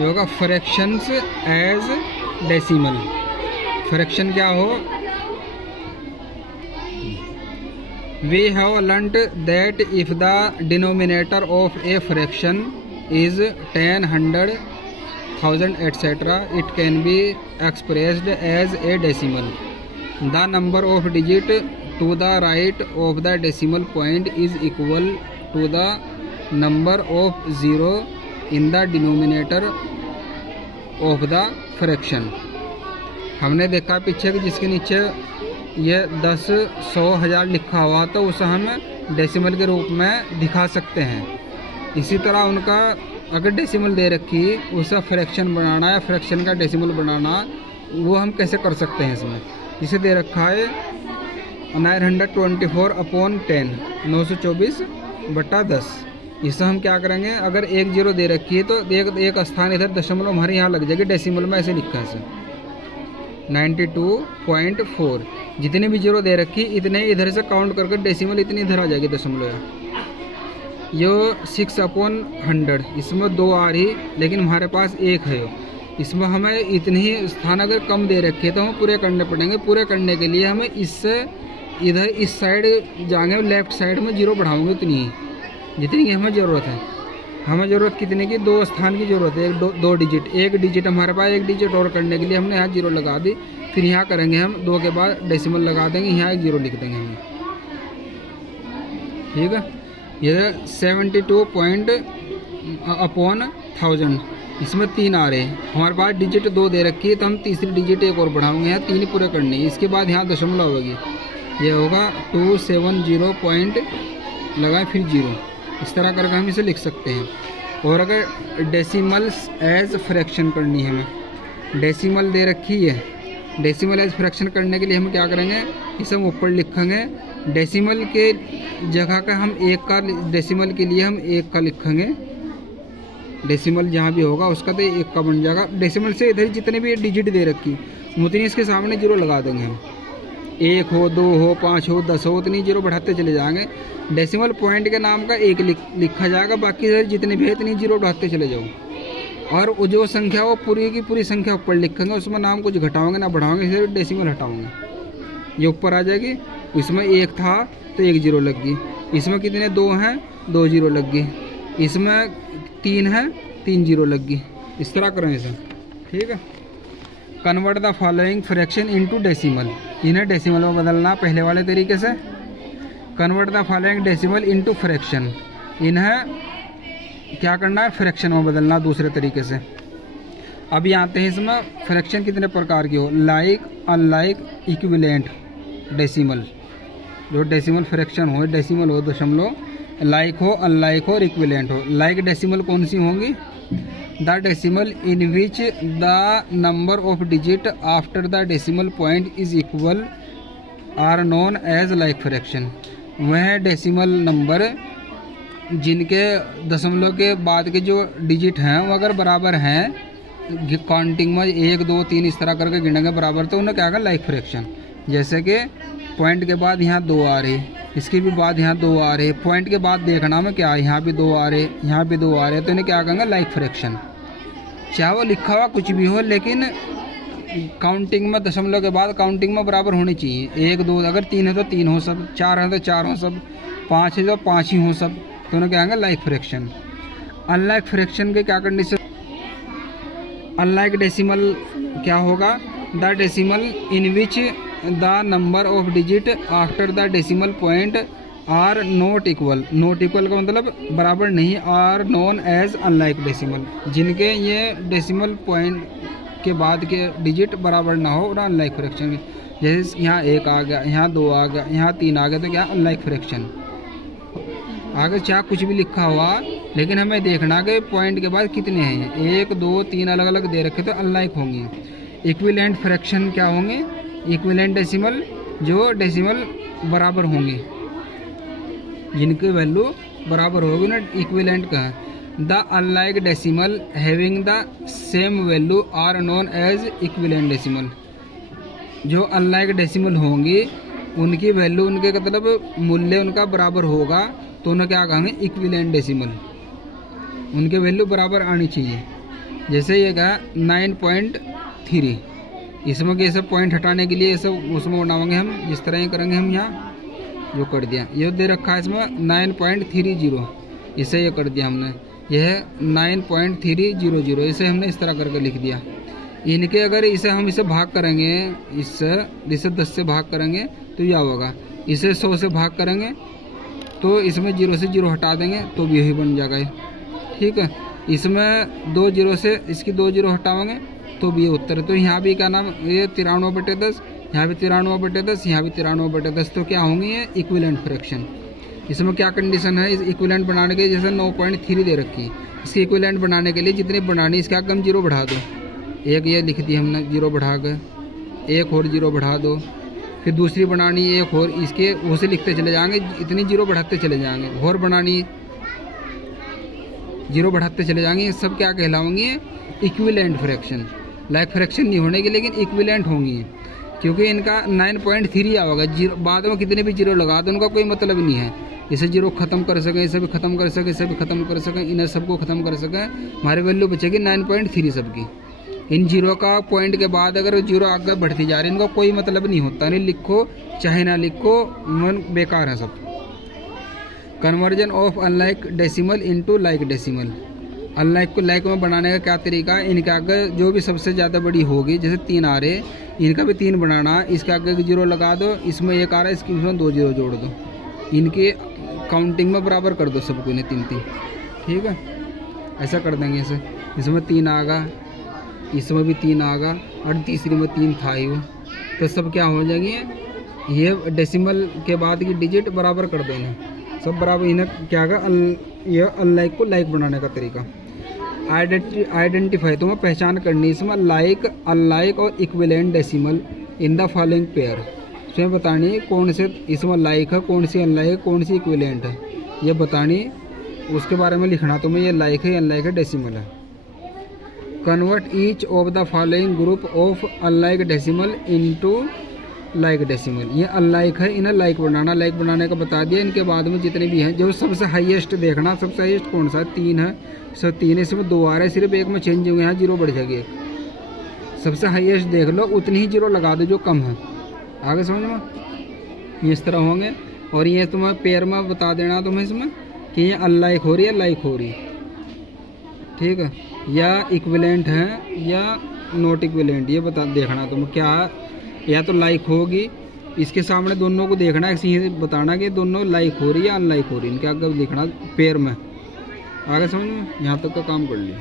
ये होगा fractions as decimal. Fraction क्या हो, we have learned that if the denominator of a fraction is 10, 100, 1000 etc. it can be expressed as a decimal. The number of digit to the right of the decimal point is equal to the number of zero in the denominator of the fraction. हमने देखा पीछे कि जिसके नीचे ये 10, 100, 1000 लिखा हुआ तो उसे हम डेसिमल के रूप में दिखा सकते हैं। इसी तरह उनका अगर डेसिमल दे रखी उसे फ्रैक्शन बनाना या फ्रैक्शन का डेसिमल बनाना, वो हम कैसे कर सकते हैं। इसमें इसे दे रखा है 924/10, 924/10। इसे हम क्या करेंगे, अगर 1 0 दे रखी है तो एक स्थान इधर दशमलव हमारे यहाँ लग जाएगी, डेसिमल में ऐसे लिखा है इसे 92.4। जितने भी 0 दे रखी इतने इधर से काउंट करके डेसिमल इतनी इधर आ जाएगी दशमलव। यो 6/100, इसमें 2 आ रही लेकिन हमारे पास 1 है। इसमें हमें इतनी ही स्थान अगर कम दे रखे तो हम पूरे करने पड़ेंगे। पूरे करने के लिए हमें इससे इधर इस साइड जाएंगे, लेफ़्ट साइड में 0 बढ़ाऊंगे उतनी ही जितनी की हमें ज़रूरत है। हमें ज़रूरत कितने की, 2 स्थान की ज़रूरत है, 2 डिजिट। 1 डिजिट हमारे पास, 1 डिजिट और करने के लिए हमने यहाँ 0 लगा दी। फिर यहाँ करेंगे हम 2 के बाद डेसिमल लगा देंगे, यहाँ 1 0 लिख देंगे हम। ठीक है, ये 72/1000। इसमें 3 आ रहे हैं, हमारे पास डिजिट 2 दे रखी है तो हम तीसरी डिजिट 1 और बढ़ाएंगे, यहाँ 3 ही पूरे करने। इसके बाद यहाँ दशमलव होगी, ये होगा 270 पॉइंट लगाए फिर 0। इस तरह करके हम इसे लिख सकते हैं। और अगर डेसिमल्स एज फ्रैक्शन करनी है, हमें डेसिमल दे रखी है, डेसिमल एज फ्रैक्शन करने के लिए हम क्या करेंगे, इसे हम ऊपर लिखेंगे। डेसिमल के जगह का हम 1 का, डेसिमल के लिए हम 1 का लिखेंगे। डेसिमल जहाँ भी होगा उसका तो 1 का बन जाएगा। डेसिमल से इधर जितने भी डिजिट दे रखी उतनी इसके सामने 0 लगा देंगे हम। 1 हो, 2 हो, 5 हो, 10 हो, उतनी 0 बढ़ाते चले जाएंगे। डेसिमल पॉइंट के नाम का 1 लिखा जाएगा, बाकी इधर जितने भी है इतनी 0 बढ़ाते चले जाओ। और वो जो संख्या वो पूरी की पूरी संख्या ऊपर लिखेंगे, उसमें नाम कुछ घटाओगे ना बढ़ाओगे, इसे डेसिमल हटाओगे, ये ऊपर आ जाएगी। इसमें 1 था तो 1 0 लग गई। इसमें कितने 2 हैं, 2 0 लग गई। इसमें 3 है, 3 0 लग गई। इस तरह करें इसे। ठीक है, convert the following fraction into decimal. इन्हें डेसिमल में बदलना पहले वाले तरीके से। Convert the following decimal into fraction, इन्हें क्या करना है, फ्रैक्शन में बदलना दूसरे तरीके से। अभी आते हैं इसमें फ्रैक्शन कितने प्रकार की हो, लाइक, अनलाइक, इक्विवेलेंट, डेसिमल। जो डेसिमल फ्रैक्शन हो, डेसिमल हो दशमलव, लाइक हो, अनलाइक हो और इक्विवेलेंट हो। लाइक डेसिमल कौन सी होंगी, the decimal in which the number of digit after the decimal point is equal are known as like fraction. वह डेसिमल नंबर जिनके दशमलव के बाद के जो डिजिट हैं वो अगर बराबर हैं, काउंटिंग में 1 2 3 इस तरह करके गिनेंगे बराबर, तो उन्हें क्या कहा, लाइक फ्रैक्शन। जैसे कि पॉइंट के बाद यहाँ 2 आ रही, इसके भी बाद यहाँ 2 आ रहे, पॉइंट के बाद देखना में क्या है, यहाँ भी 2 आ रहे, यहाँ भी 2 आ रहे, तो इन्हें क्या कहेंगे, लाइक फ्रैक्शन। चाहे वो लिखा हुआ कुछ भी हो, लेकिन काउंटिंग में दशमलव के बाद काउंटिंग में बराबर होनी चाहिए। 1 2, अगर 3 है तो 3 हो सब, 4 है तो 4 हो सब, 5 है तो 5 ही हो सब, तो उन्हें क्या कहेंगे, लाइक फ्रैक्शन। अनलाइक फ्रैक्शन के क्या कंडीशन, अनलाइक डेसिमल क्या होगा, the decimal in which the number of digit after the decimal point are not equal. Not equal का मतलब बराबर नहीं, are known as unlike decimal. जिनके ये डेसिमल पॉइंट के बाद के डिजिट बराबर ना हो, और अनलाइक फ्रैक्शन। जैसे यहाँ 1 आ गया, यहाँ 2 आ गया, यहाँ 3 आ गया, तो क्या, अनलाइक फ्रैक्शन। आगे चाहे कुछ भी लिखा हुआ, लेकिन हमें देखना कि पॉइंट के बाद कितने हैं, 1 2 3 अलग अलग दे रखे तो अनलाइक होंगे। इक्विवेलेंट फ्रैक्शन क्या होंगे, इक्विवेलेंट डेसिमल, जो डेसिमल बराबर होंगे, जिनकी वैल्यू बराबर होगी ना, इक्विवेलेंट का है। The unlike decimal having the same value are known as equivalent decimal. जो अनलाइक डेसिमल होंगी उनकी वैल्यू, उनके मतलब मूल्य उनका बराबर होगा, तो उन्हें क्या कहेंगे, इक्विवेलेंट डेसिमल। उनके वैल्यू बराबर आनी चाहिए। जैसे ये कहा 9.3, इसमें के सब पॉइंट हटाने के लिए सब उसमें बनाएंगे हम, जिस तरह ये करेंगे हम यहाँ जो कर दिया, ये दे रखा है इसमें 9.30, इसे ये कर दिया हमने, यह है 9.300, इसे हमने इस तरह करके लिख दिया। इनके अगर इसे हम इसे भाग करेंगे, इसे 10 से भाग करेंगे तो यह होगा, इसे 100 से भाग करेंगे तो इसमें 0 से 0 हटा देंगे तो भी यही बन जाएगा, ठीक है। इसमें 2 0 से इसकी 2 0 हटाएंगे तो भी ये उत्तर है। तो यहाँ भी क्या नाम, ये 93/10, यहाँ भी 93/10, यहाँ भी 93/10, तो क्या होंगे ये इक्विवेलेंट फ्रैक्शन। इसमें क्या कंडीशन है, इस इक्विवेलेंट बनाने के, जैसे 9.3 दे रखी, इसकी इक्विवेलेंट बनाने के लिए जितनी बनानी इसके आगे हम 0 बढ़ा दो, एक ये लिख दी हमने 0 बढ़ा कर, एक और 0 बढ़ा दो, फिर दूसरी बनानी एक और, इसके उसे लिखते चले जाएंगे, इतनी 0 बढ़ाते चले जाएंगे, और बनानी 0 बढ़ाते चले जाएंगे। ये सब क्या कहलाएंगे, इक्विवेलेंट फ्रैक्शन। लाइक फ्रैक्शन नहीं होने की, लेकिन इक्विवेलेंट होंगी, क्योंकि इनका 9.3 आएगा, बाद में कितने भी 0 लगा दो उनका कोई मतलब नहीं है। इसे 0 ख़त्म कर सकें, इसे भी ख़त्म कर सकें, इसे भी ख़त्म कर सकें, इन्हें सबको ख़त्म कर सकें, हमारी वैल्यू बचेगी 9.3 सबकी। इन 0 का पॉइंट के बाद अगर 0 आगे बढ़ती जा रही है, इनका कोई मतलब नहीं होता, नहीं लिखो चाहे ना लिखो, मन बेकार है सब। Conversion of unlike decimal into like decimal. Unlike को लाइक में बनाने का क्या तरीका है, इनके आगे जो भी सबसे ज़्यादा बड़ी होगी, जैसे 3 आ रहे, इनका भी 3 बनाना, इसके आगे 0 लगा दो, इसमें 1 आ रहा है, इसमें 2 0 जोड़ दो, इनके काउंटिंग में बराबर कर दो सबको, इन्हें 3-3, ठीक है। ऐसा कर देंगे इसे, इसमें 3 आगा, इसमें भी 3 आगा, और तीसरी में 3 था ही वो, तो सब क्या हो जाएंगे, ये डेसिमल के बाद की डिजिट बराबर कर दो इन्हें, सब बराबर। इन्हें क्या होगा, ये अनलाइक को लाइक बनाने का तरीका। आइडेंटिफाई, तुम्हें पहचान करनी इसमें लाइक, अनलाइक और equivalent decimal in the following pair. इसमें बतानी कौन से इसमें लाइक है, कौन सी अनलाइक है, कौन सी इक्विवेलेंट है, ये बतानी, उसके बारे में लिखना तुम्हें, ये लाइक है, अनलाइक है, डेसिमल है। Convert each of the following group of unlike decimal into like decimal. ये अनलाइक है, इन्हें लाइक बनाना, लाइक बनाने का बता दिया। इनके बाद में जितने भी हैं, जो सबसे हाईएस्ट देखना, सबसे हाईएस्ट कौन सा, 3 है, सब 3 है, इसमें 2 आ रहे हैं, सिर्फ एक में चेंज हुए हैं, 0 बढ़ जाएगी एक, सबसे हाईएस्ट देख लो, उतनी ही 0 लगा दो जो कम है। आगे समझ में, ये इस तरह होंगे। और ये तुम्हें पेयर में बता देना तुम्हें इसमें कि ये अनलाइक हो रही है, लाइक हो रही है, ठीक है, या इक्विवेलेंट है या नॉट इक्विवेलेंट, ये बता देखना तुम्हें क्या, या तो लाइक होगी, इसके सामने दोनों को देखना है, सीधे बताना कि दोनों लाइक हो रही है या अनलाइक हो रही है, इनके आगे लिखना पेयर में। आगे समझ में, यहाँ तक का काम कर लिया।